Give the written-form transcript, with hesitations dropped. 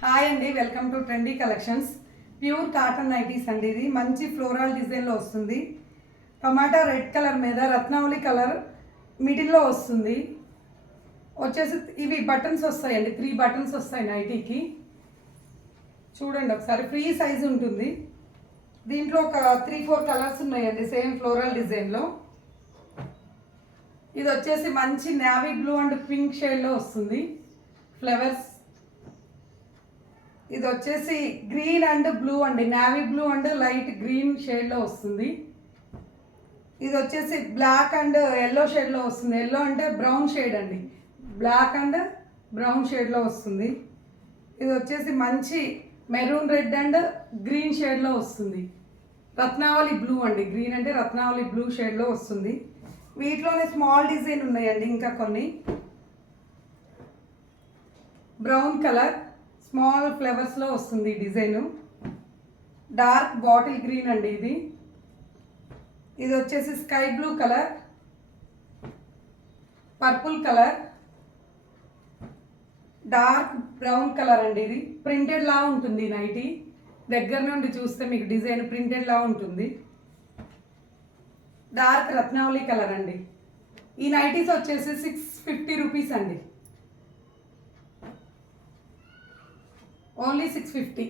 Hi అండి, welcome to trendy collections. Pure cotton nighties అండి. ఇది మంచి ఫ్లోరల్ డిజైన్లో వస్తుంది. టమాటా రెడ్ కలర్ మీద రత్నావళి కలర్ మిడిల్లో వస్తుంది. వచ్చేసి ఇవి బటన్స్ వస్తాయండి, 3 బటన్స్ వస్తాయి నైటీకి. చూడండి ఒకసారి, ఫ్రీ సైజ్ ఉంటుంది. దీంట్లో ఒక 3-4 కలర్స్ ఉన్నాయండి సేమ్ ఫ్లోరల్ డిజైన్లో. ఇది వచ్చేసి మంచి నేవీ బ్లూ అండ్ పింక్ షేడ్లో వస్తుంది ఫ్లవర్స్. ఇది వచ్చేసి గ్రీన్ అండ్ బ్లూ అండి, navy blue and light green షేడ్లో వస్తుంది. ఇది వచ్చేసి బ్లాక్ అండ్ ఎల్లో షేడ్లో వస్తుంది. ఎల్లో అంటే బ్రౌన్ షేడ్ అండి, బ్లాక్ అండ్ బ్రౌన్ షేడ్లో వస్తుంది. ఇది వచ్చేసి మంచి మెరూన్ రెడ్ అండ్ గ్రీన్ షేడ్లో వస్తుంది. రత్నావళి బ్లూ అండి, గ్రీన్ అంటే రత్నావళి బ్లూ షేడ్లో వస్తుంది. వీటిలోనే స్మాల్ డిజైన్ ఉన్నాయండి, ఇంకా కొన్ని. బ్రౌన్ కలర్ స్మాల్ ఫ్లవర్స్లో వస్తుంది డిజైను. డార్క్ బాటిల్ గ్రీన్ అండి ఇది. ఇది వచ్చేసి sky blue colour, purple colour, dark brown colour అండి. ఇది ప్రింటెడ్ లా ఉంటుంది నైటీ. దగ్గర నుండి చూస్తే మీకు డిజైన్ ప్రింటెడ్ లా ఉంటుంది. డార్క్ రత్నావళి కలర్ అండి. ఈ నైటీస్ వచ్చేసి 650 రూపీస్ అండి, ఓన్లీ 650.